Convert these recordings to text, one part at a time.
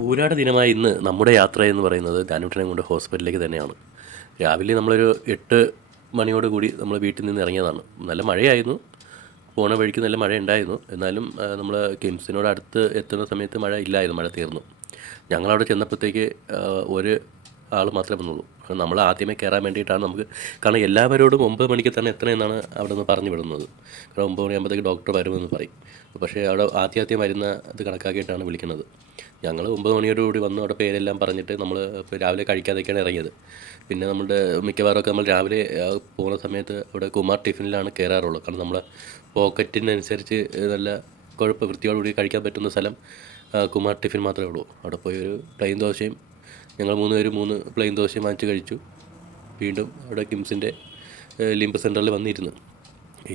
പൂരാട ദിനമായ ഇന്ന് നമ്മുടെ യാത്ര എന്ന് പറയുന്നത് ധാനുട്ടനെ കൊണ്ട് ഹോസ്പിറ്റലിലേക്ക് തന്നെയാണ്. രാവിലെ നമ്മളൊരു 8 മണിയോട് കൂടി നമ്മൾ വീട്ടിൽ നിന്ന് ഇറങ്ങിയതാണ്. നല്ല മഴയായിരുന്നു. പോണ വഴിക്ക് നല്ല മഴ ഉണ്ടായിരുന്നു. എന്നാലും നമ്മൾ കിംസിനോട് അടുത്ത് എത്തുന്ന സമയത്ത് മഴ ഇല്ലായിരുന്നു. മഴ തീർന്നു. ഞങ്ങളവിടെ ചെന്നപ്പോഴത്തേക്ക് ഒരു ആൾ മാത്രമേ വന്നുള്ളൂ. നമ്മൾ ആദ്യമേ കയറാൻ വേണ്ടിയിട്ടാണ് നമുക്ക്, കാരണം എല്ലാവരോടും 9 മണിക്ക് തന്നെ എത്തണമെന്നാണ് അവിടെ നിന്ന് പറഞ്ഞു വിടുന്നത്. കാരണം 9 മണിയാകുമ്പോഴത്തേക്ക് ഡോക്ടർ വരുമെന്ന് പറയും. പക്ഷേ അവിടെ ആദ്യം വരുന്ന ഇത് കണക്കാക്കിയിട്ടാണ് വിളിക്കുന്നത്. ഞങ്ങൾ 9 മണിയോടുകൂടി വന്നു. അവിടെ പേരെല്ലാം പറഞ്ഞിട്ട് നമ്മൾ ഇപ്പോൾ രാവിലെ കഴിക്കാതെയൊക്കെയാണ് ഇറങ്ങിയത്. പിന്നെ നമ്മുടെ മിക്കവാറുമൊക്കെ നമ്മൾ രാവിലെ പോകുന്ന സമയത്ത് അവിടെ കുമാർ ടിഫിനിലാണ് കയറാറുള്ളത്. കാരണം നമ്മളെ പോക്കറ്റിനനുസരിച്ച് നല്ല വൃത്തിയോടുകൂടി കഴിക്കാൻ പറ്റുന്ന സ്ഥലം കുമാർ ടിഫിൻ മാത്രമേ ഉള്ളൂ. അവിടെ പോയി ഒരു പ്ലെയിൻ ദോശയും, ഞങ്ങൾ 3 പേരും 3 പ്ലെയിൻ ദോശയും വാങ്ങിച്ച് കഴിച്ചു. വീണ്ടും അവിടെ കിംസിൻ്റെ ലിംബ് സെൻറ്ററിൽ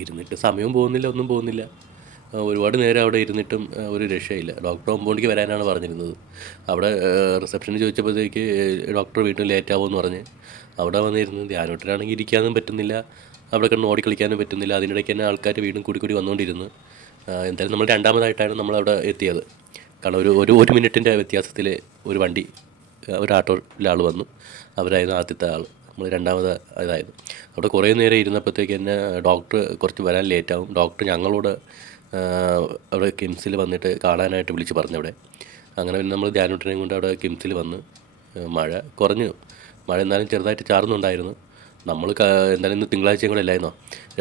ഇരുന്നിട്ട് സമയവും പോകുന്നില്ല, ഒന്നും പോകുന്നില്ല. ഒരുപാട് നേരം അവിടെ ഇരുന്നിട്ടും ഒരു രക്ഷയില്ല. ഡോക്ടർ 9 മണിക്ക് വരാനാണ് പറഞ്ഞിരുന്നത്. അവിടെ റിസപ്ഷനിൽ ചോദിച്ചപ്പോഴത്തേക്ക് ഡോക്ടർ വീണ്ടും ലേറ്റ് ആവുമെന്ന് പറഞ്ഞ് അവിടെ വന്നിരുന്നു. ധ്യാനോട്ടനാണെങ്കിൽ ഇരിക്കാനും പറ്റുന്നില്ല, അവിടെ കിടന്ന് ഓടിക്കളിക്കാനും പറ്റുന്നില്ല. അതിനിടയ്ക്ക് തന്നെ ആൾക്കാർ വീണ്ടും കൂടി വന്നുകൊണ്ടിരുന്നു. എന്തായാലും നമ്മൾ രണ്ടാമതായിട്ടാണ് നമ്മളവിടെ എത്തിയത്. കാരണം ഒരു മിനിറ്റിൻ്റെ വ്യത്യാസത്തിൽ ഒരു വണ്ടി, ഒരു ഓട്ടോയിലെ ആൾ വന്നു. അവരായിരുന്നു ആദ്യത്തെ ആൾ. നമ്മൾ രണ്ടാമത് ഇതായിരുന്നു. അവിടെ കുറേ നേരം ഇരുന്നപ്പോഴത്തേക്ക് തന്നെ ഡോക്ടർ കുറച്ച് വരാൻ ലേറ്റാവും. ഡോക്ടർ ഞങ്ങളോട് അവിടെ കിംസിൽ വന്നിട്ട് കാണാനായിട്ട് വിളിച്ച് പറഞ്ഞവിടെ. അങ്ങനെ പിന്നെ നമ്മൾ ധ്യാനോട്ടനെയും കൊണ്ട് അവിടെ കിംസിൽ വന്ന്. മഴ കുറഞ്ഞു. മഴ എന്നാലും ചെറുതായിട്ട് ചാറുന്നുണ്ടായിരുന്നു. നമ്മൾ എന്തായാലും ഇന്ന് തിങ്കളാഴ്ചയും കൂടെ അല്ലായിരുന്നോ.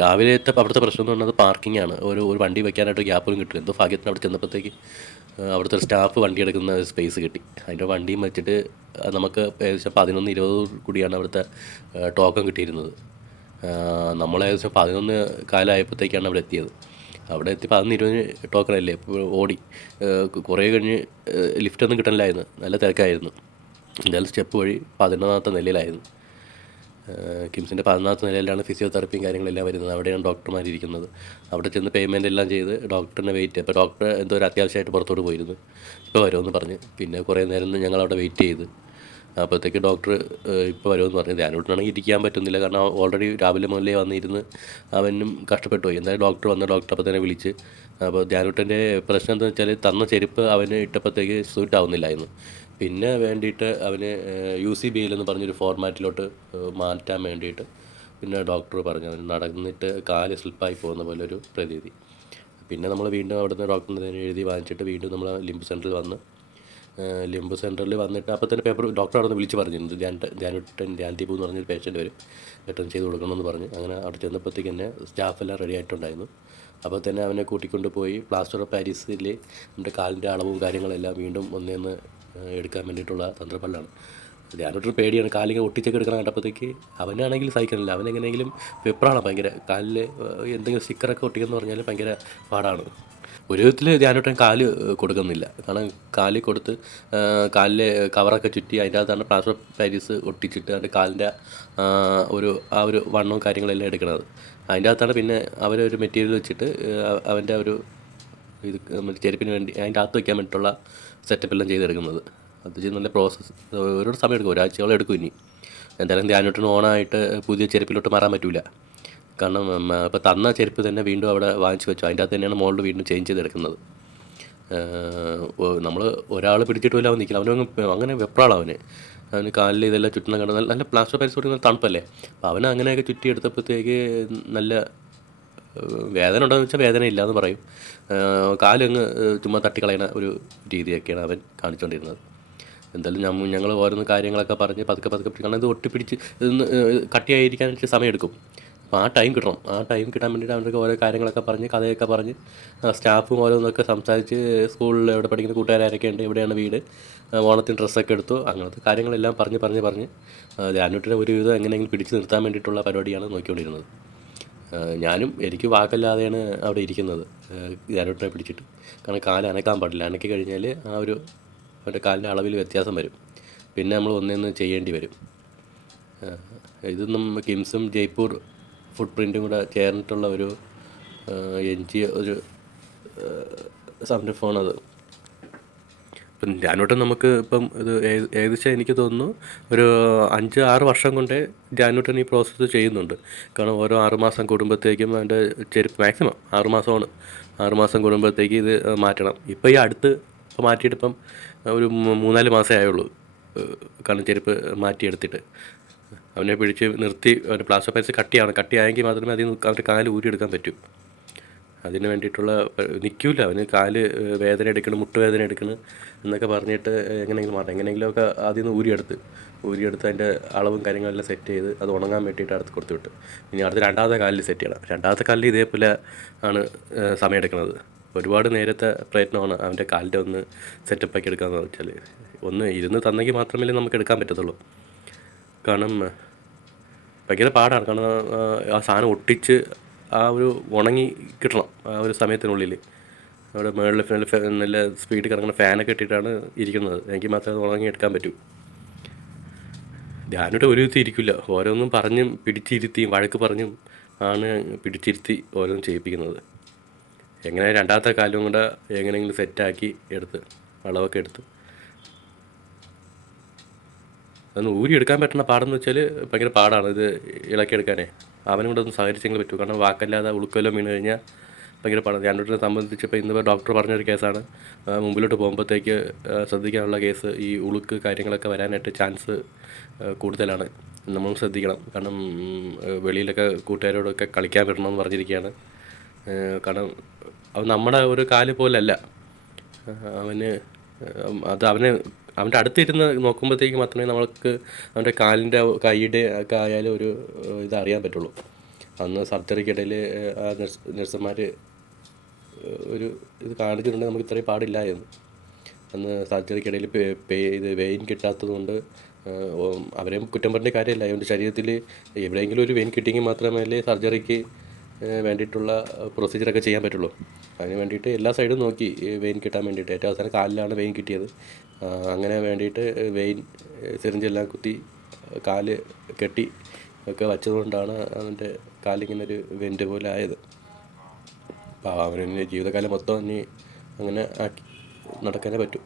രാവിലത്തെ അവിടുത്തെ പ്രശ്നം എന്ന് പറഞ്ഞത് പാർക്കിംഗ് ആണ്. ഒരു വണ്ടി വയ്ക്കാനായിട്ട് ഗ്യാപ്പൊന്നും കിട്ടില്ല. എന്തോ ഭാഗ്യത്തിന് അവിടെ ചെന്നപ്പോഴത്തേക്ക് അവിടുത്തെ ഒരു സ്റ്റാഫ് വണ്ടി എടുക്കുന്ന സ്പേസ് കിട്ടി. അതിൻ്റെ വണ്ടിയും വെച്ചിട്ട് നമുക്ക് ഏകദേശം 11:20 കൂടിയാണ് അവിടുത്തെ ടോക്കൺ കിട്ടിയിരുന്നത്. നമ്മൾ ഏകദേശം 11 കാലമായപ്പോഴത്തേക്കാണ് അവിടെ എത്തിയത്. അവിടെ എത്തി 11:20 ടോക്കണല്ലേ. ഇപ്പോൾ ഓടി കുറേ കഴിഞ്ഞ് ലിഫ്റ്റൊന്നും കിട്ടാനില്ലായിരുന്നു. നല്ല തിരക്കായിരുന്നു. എന്തായാലും സ്റ്റെപ്പ് വഴി 11ാമത്തെ നിലയിലായിരുന്നു. കിംസിൻ്റെ 11ാമത്തെ നിലയിലാണ് ഫിസിയോതെറാപ്പിയും കാര്യങ്ങളെല്ലാം വരുന്നത്. അവിടെയാണ് ഡോക്ടർമാരിരിക്കുന്നത്. അവിടെ ചെന്ന് പേയ്മെൻ്റ് എല്ലാം ചെയ്ത് ഡോക്ടറിനെ വെയിറ്റ്. അപ്പോൾ ഡോക്ടർ എന്തോ ഒരു അത്യാവശ്യമായിട്ട് പുറത്തോട്ട് പോയിരുന്നു. ഇപ്പോൾ വരുമെന്ന് പറഞ്ഞ് പിന്നെ കുറേ നേരം ഞങ്ങളവിടെ വെയിറ്റ് ചെയ്ത്. അപ്പോഴത്തേക്ക് ഡോക്ടർ ഇപ്പോൾ വരുമെന്ന് പറഞ്ഞു. ധ്യാനോട്ടനാണെങ്കിൽ ഇരിക്കാൻ പറ്റുന്നില്ല, കാരണം ഓൾറെഡി രാവിലെ മുതലേ വന്നിരുന്ന് അവനും കഷ്ടപ്പെട്ടു പോയി. എന്തായാലും ഡോക്ടർ വന്ന് ഡോക്ടർ അപ്പോൾ തന്നെ വിളിച്ച്. അപ്പോൾ ധ്യാനോട്ടൻ്റെ പ്രശ്നം എന്താണെന്ന് വെച്ചാൽ തന്ന ചെരുപ്പ് അവന് ഇട്ടപ്പോഴത്തേക്ക് സ്യൂട്ട് ആവുന്നില്ലായിരുന്നു. പിന്നെ വേണ്ടിയിട്ട് അവന് UCBL എന്ന് പറഞ്ഞൊരു ഫോർമാറ്റിലോട്ട് മാറ്റാൻ വേണ്ടിയിട്ട് പിന്നെ ഡോക്ടർ പറഞ്ഞു. അവന് നടന്നിട്ട് കാല് സ്ലിപ്പായി പോകുന്ന പോലെ ഒരു പ്രതീതി. പിന്നെ നമ്മൾ വീണ്ടും അവിടുന്ന് ഡോക്ടറിന് തന്നെ എഴുതി വാങ്ങിച്ചിട്ട് വീണ്ടും നമ്മൾ ലിംബ് സെൻറ്ററിൽ വന്ന്. ലിംബ് സെൻറ്ററിൽ വന്നിട്ട് അപ്പോൾ തന്നെ പേപ്പർ ഡോക്ടർ അവിടെ നിന്ന് വിളിച്ച് പറഞ്ഞിരുന്നു. ധ്യാൻദീപ് എന്ന് പറഞ്ഞൊരു പേഷ്യൻ്റ് വരും, പെട്ടെന്ന് ചെയ്ത് കൊടുക്കണമെന്ന് പറഞ്ഞ്. അങ്ങനെ അവിടെ ചെന്നപ്പോഴത്തേക്ക് തന്നെ സ്റ്റാഫെല്ലാം റെഡി ആയിട്ടുണ്ടായിരുന്നു. അപ്പോൾ തന്നെ അവനെ കൂട്ടിക്കൊണ്ട് പോയി പ്ലാസ്റ്റർ ഓഫ് പാരീസിൽ നമ്മുടെ കാലിൻ്റെ അളവും കാര്യങ്ങളെല്ലാം വീണ്ടും ഒന്നേന്ന് എടുക്കാൻ വേണ്ടിയിട്ടുള്ള തന്ത്രപ്പാടിലാണ്. ധ്യാനോട്ടർ പേടിയാണ്. കാലിങ്ങനെ ഒട്ടിച്ചൊക്കെ എടുക്കണം കണ്ടപ്പോഴത്തേക്ക്. അവനാണെങ്കിൽ സഹിക്കണില്ല. അവനെങ്ങനെയെങ്കിലും വെപ്രാണ് ഭയങ്കര. കാലിൽ എന്തെങ്കിലും സ്റ്റിക്കറൊക്കെ ഒട്ടിക്കുമെന്ന് പറഞ്ഞാൽ ഭയങ്കര പാടാണ്. ഒരു വിധത്തിൽ ധ്യാനോട്ടൻ കാല് കൊടുക്കുന്നില്ല. കാരണം കാലിൽ കൊടുത്ത് കാലിൽ കവറൊക്കെ ചുറ്റി അതിൻ്റെ അകത്താണ് പ്ലാസ്റ്റർ ഓഫ് പാരീസ് ഒട്ടിച്ചിട്ട് അതിൻ്റെ കാലിൻ്റെ ഒരു വണ്ണവും കാര്യങ്ങളെല്ലാം എടുക്കുന്നത്. അതിൻ്റെ അകത്താണ് പിന്നെ അവരൊരു മെറ്റീരിയൽ വെച്ചിട്ട് അവൻ്റെ ഒരു ഇത് ചെരുപ്പിന് വേണ്ടി അതിൻ്റെ അകത്ത് വയ്ക്കാൻ വേണ്ടിയിട്ടുള്ള സെറ്റപ്പെല്ലാം ചെയ്തെടുക്കുന്നത്. അത് ചെയ്ത് നല്ല പ്രോസസ്സ് ഒരുപാട് സമയം എടുക്കും. ഒരാഴ്ചയോളം എടുക്കും. ഇനി എന്തായാലും ധ്യാനോട്ടന് ഓണായിട്ട് പുതിയ ചെരുപ്പിലോട്ട് മാറാൻ പറ്റില്ല. കാരണം ഇപ്പോൾ തന്ന ചെരുപ്പ് തന്നെ വീണ്ടും അവിടെ വാങ്ങിച്ച് വെച്ചു. അതിൻ്റെ അകത്ത് തന്നെയാണ് മോളിൽ വീണ്ടും ചേഞ്ച് ചെയ്തെടുക്കുന്നത്. നമ്മൾ ഒരാൾ പിടിച്ചിട്ട് പോലും അവൻ നിൽക്കില്ല. അങ്ങനെ വെപ്രാളവന്. അവന് കാലിൽ ഇതെല്ലാം ചുറ്റുന്ന കണ്ട് നല്ല പ്ലാസ്റ്റർ പാരീസ് കൊടുക്കുന്ന തണുപ്പല്ലേ. അപ്പോൾ അവൻ അങ്ങനെയൊക്കെ ചുറ്റിയെടുത്തപ്പോഴത്തേക്ക് നല്ല വേദന ഉണ്ടോയെന്ന് വെച്ചാൽ വേദന ഇല്ലയെന്ന് പറയും. കാലങ്ങ് ചുമ്മാ തട്ടിക്കളയുന്ന ഒരു രീതിയൊക്കെയാണ് അവൻ കാണിച്ചുകൊണ്ടിരുന്നത്. എന്തായാലും ഞങ്ങൾ ഓരോന്ന് കാര്യങ്ങളൊക്കെ പറഞ്ഞ് പതുക്കെ കാരണം ഇത് ഒട്ടിപ്പിടിച്ച് ഇതൊന്ന് കട്ടിയായിരിക്കാനായിട്ട് സമയമെടുക്കും. അപ്പോൾ ആ ടൈം കിട്ടണം. ആ ടൈം കിട്ടാൻ വേണ്ടിയിട്ട് അവർക്ക് ഓരോ കാര്യങ്ങളൊക്കെ പറഞ്ഞ് കഥയൊക്കെ പറഞ്ഞ് സ്റ്റാഫും ഓരോന്നൊക്കെ സംസാരിച്ച് സ്കൂളിൽ എവിടെ പഠിക്കുന്ന കൂട്ടുകാരൊക്കെ ഉണ്ട്, എവിടെയാണ് വീട്, ഓണത്തിന് ഡ്രസ്സൊക്കെ എടുത്തു, അങ്ങനത്തെ കാര്യങ്ങളെല്ലാം പറഞ്ഞ് ധ്യാനോട്ടിനെ ഒരുവിധം എങ്ങനെയെങ്കിലും പിടിച്ച് നിർത്താൻ വേണ്ടിയിട്ടുള്ള പരിപാടിയാണ് നോക്കിക്കൊണ്ടിരുന്നത്. ഞാനും എനിക്ക് വാക്കല്ലാതെയാണ് അവിടെ ഇരിക്കുന്നത് ധ്യാനോട്ടിനെ പിടിച്ചിട്ട്. കാരണം കാല് അനക്കാൻ പാടില്ല. അനക്കി കഴിഞ്ഞാൽ അവൻ്റെ കാലിൻ്റെ അളവിൽ വ്യത്യാസം വരും. പിന്നെ നമ്മൾ ഒന്നേന്ന് ചെയ്യേണ്ടി വരും. ഇതൊന്നും കിംസും ജയ്പൂർ ഫുട് പ്രിൻറ്റും കൂടെ ചേർന്നിട്ടുള്ള ഒരു NGO ഒരു സംരംഭമാണത്. ഇപ്പം ധ്യാനോട്ടൻ നമുക്ക് ഇപ്പം ഇത് ഏകദേശം എനിക്ക് തോന്നുന്നു ഒരു 5-6 വർഷം കൊണ്ടേ ധ്യാനോട്ടൻ ഈ പ്രോസസ്സ് ചെയ്യുന്നുണ്ട്. കാരണം ഓരോ 6 മാസം കൂടുമ്പോഴത്തേക്കും അതിൻ്റെ ചെരുപ്പ് മാക്സിമം 6 മാസമാണ്. 6 മാസം കൂടുമ്പോഴത്തേക്ക് ഇത് മാറ്റണം. ഇപ്പോൾ ഈ അടുത്ത് ഇപ്പോൾ മാറ്റിയിട്ട് ഇപ്പം ഒരു 3-4 മാസമേ ആയുള്ളൂ. കാരണം ചെരുപ്പ് മാറ്റിയെടുത്തിട്ട് അവനെ പിടിച്ച് നിർത്തി. അവൻ്റെ പ്ലാസ്റ്റർ ഓഫ് പാരീസ് കട്ടിയായെങ്കിൽ മാത്രമേ അതിൽ നിന്ന് അവൻ്റെ കാല് ഊരിയെടുക്കാൻ പറ്റൂ. അതിന് വേണ്ടിയിട്ടുള്ള നിൽക്കില്ല, അവന് കാല് വേദന എടുക്കണം, മുട്ടുവേദന എടുക്കണം എന്നൊക്കെ പറഞ്ഞിട്ട് എങ്ങനെയെങ്കിലും മാറ്റാം. എങ്ങനെയെങ്കിലുമൊക്കെ ആദ്യം നിന്ന് ഊരിയെടുത്ത് അതിൻ്റെ അളവും കാര്യങ്ങളെല്ലാം സെറ്റ് ചെയ്ത് അത് ഉണങ്ങാൻ വേണ്ടിയിട്ട് അടുത്ത് കൊടുത്തു വിട്ടു. ഇനി അടുത്ത് രണ്ടാമത്തെ കാലിൽ സെറ്റ് ചെയ്യണം. രണ്ടാമത്തെ കാലിൽ ഇതേപോലെ ആണ് സമയമെടുക്കുന്നത്. ഒരുപാട് നേരത്തെ പ്രയത്നമാണ് അവൻ്റെ കാലിൻ്റെ ഒന്ന് സെറ്റപ്പാക്കി എടുക്കാമെന്ന് വെച്ചാൽ. ഒന്ന് ഇരുന്ന് തന്നെങ്കിൽ മാത്രമേ നമുക്ക് എടുക്കാൻ പറ്റത്തുള്ളൂ. കാരണം ഭയങ്കര പാടാണ്. കാരണം ആ സാധനം ഒട്ടിച്ച് ആ ഒരു ഉണങ്ങി കിട്ടണം ആ ഒരു സമയത്തിനുള്ളിൽ. അവിടെ മുകളിൽ നല്ല സ്പീഡിൽ കിടക്കുന്ന ഫാനൊക്കെ ഇട്ടിട്ടാണ് ഇരിക്കുന്നത്. എനിക്ക് മാത്രമേ അത് ഉണങ്ങി എടുക്കാൻ പറ്റൂ. ധ്യാനോട്ട് ഒരു വിധത്തിൽ ഇരിക്കില്ല. ഓരോന്നും പറഞ്ഞും പിടിച്ചിരുത്തിയും വഴക്ക് പറഞ്ഞും ആണ് പിടിച്ചിരുത്തി ഓരോന്നും ചെയ്യിപ്പിക്കുന്നത്. എങ്ങനെ രണ്ടാമത്തെ കാലും കൂടെ എങ്ങനെയെങ്കിലും സെറ്റാക്കി എടുത്ത് വളവൊക്കെ എടുത്ത് അതൊന്ന് ഊരിയെടുക്കാൻ പറ്റുന്ന പാടെന്ന് വെച്ചാൽ ഭയങ്കര പാടാണ് ഇത് ഇളക്കിയെടുക്കാനേ. അവനും കൂടെ ഒന്ന് സഹകരിച്ചെങ്കിൽ പറ്റൂ. കാരണം വാക്കല്ലാതെ ഉളുക്കെല്ലാം വീണ് കഴിഞ്ഞാൽ ഭയങ്കര പാടാണ്. ധ്യാനോട്ടിനെ സംബന്ധിച്ചിപ്പോൾ ഇന്നിപ്പോൾ ഡോക്ടർ പറഞ്ഞൊരു കേസാണ്, മുമ്പിലോട്ട് പോകുമ്പോഴത്തേക്ക് ശ്രദ്ധിക്കാനുള്ള കേസ് ഈ ഉളുക്ക് കാര്യങ്ങളൊക്കെ വരാനായിട്ട് ചാൻസ് കൂടുതലാണ്. നമ്മൾ ശ്രദ്ധിക്കണം. കാരണം വെളിയിലൊക്കെ കൂട്ടുകാരോടൊക്കെ കളിക്കാൻ വിടണമെന്ന് പറഞ്ഞിരിക്കുകയാണ്. കാരണം അത് നമ്മുടെ ഒരു കാല് പോലല്ല. അവൻ്റെ അടുത്തിരുന്ന് നോക്കുമ്പോഴത്തേക്ക് മാത്രമേ നമ്മൾക്ക് അവൻ്റെ കാലിൻ്റെ കൈയുടെ ഒക്കെ ആയാലും ഒരു ഇതറിയാൻ പറ്റുള്ളൂ. അന്ന് സർജറിക്കിടയിൽ ആ നഴ്സുമാർ ഒരു ഇത് കാണിച്ചിട്ടുണ്ടെങ്കിൽ നമുക്ക് ഇത്രയും പാടില്ലായിരുന്നു. അന്ന് സർജറിക്കിടയിൽ ഇത് വെയിൻ കിട്ടാത്തത് കൊണ്ട് അവരെയും കുറ്റം പറഞ്ഞ കാര്യമല്ല. അവൻ്റെ ശരീരത്തിൽ എവിടെയെങ്കിലും ഒരു വെയിൻ കിട്ടിയെങ്കിൽ മാത്രമേ സർജറിക്ക് വേണ്ടിയിട്ടുള്ള പ്രൊസീജിയറൊക്കെ ചെയ്യാൻ പറ്റുള്ളൂ. അതിന് വേണ്ടിയിട്ട് എല്ലാ സൈഡും നോക്കി വെയിൻ കിട്ടാൻ വേണ്ടിയിട്ട്. ഏറ്റവും അവസാനം കാലിലാണ് വെയിൻ കിട്ടിയത്. അങ്ങനെ വേണ്ടിയിട്ട് വെയിൻ സിറിഞ്ചെല്ലാം കുത്തി കാല് കെട്ടി ഒക്കെ വച്ചതുകൊണ്ടാണ് അവൻ്റെ കാലിങ്ങനൊരു വെൻ്റ് പോലെ ആയത്. അപ്പോൾ അവന് ജീവിതകാലം മൊത്തം ഇനി അങ്ങനെ ആക്കി നടക്കാനേ പറ്റൂ.